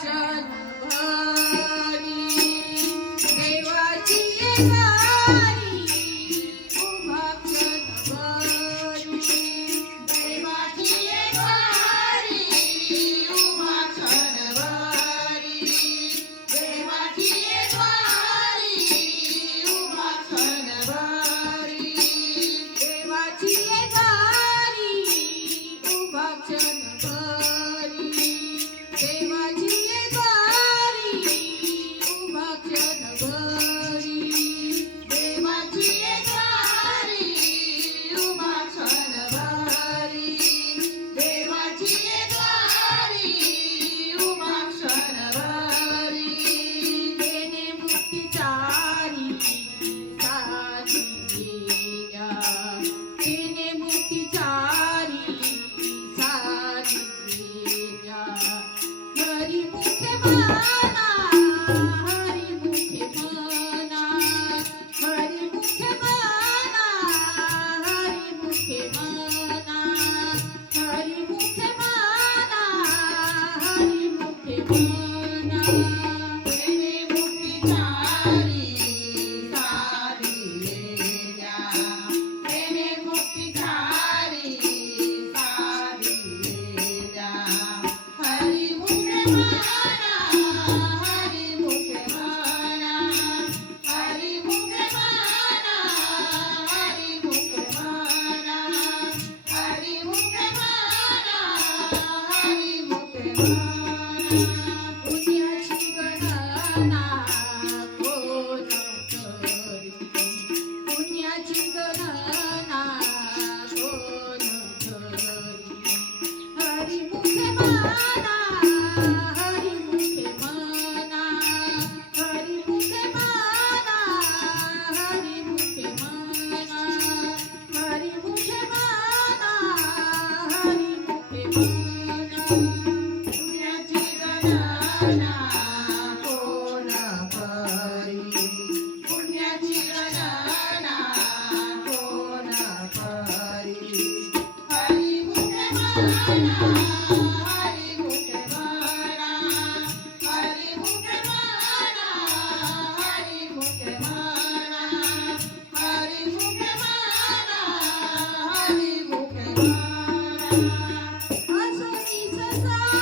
Shut up. ु चारीी तारीखी ारीया हरी जा मुख मारा हरी भग तारा तारी भुक हरी तारा तारी मुखा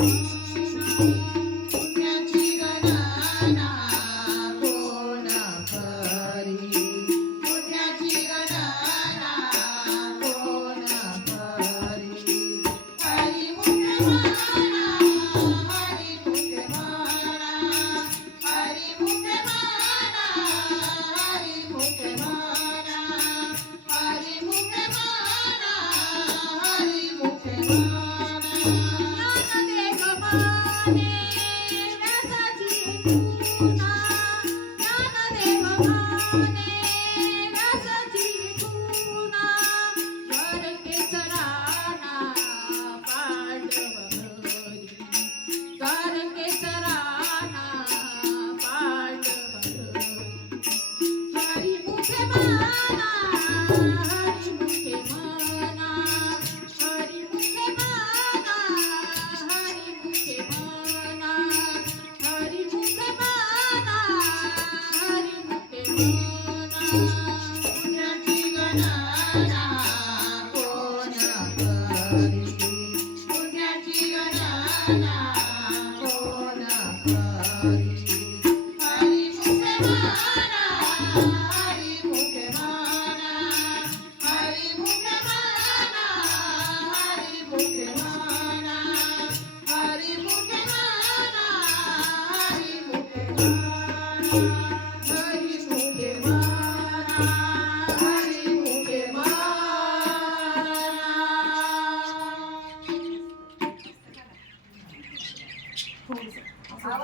Thank hum, you. Hum, hum. Thank you. पुढ चिना कोनकारी पुन्हा चिना कोणकारी हरी भग हरी भरि भारा हरी भगवना हरी भरि Bye.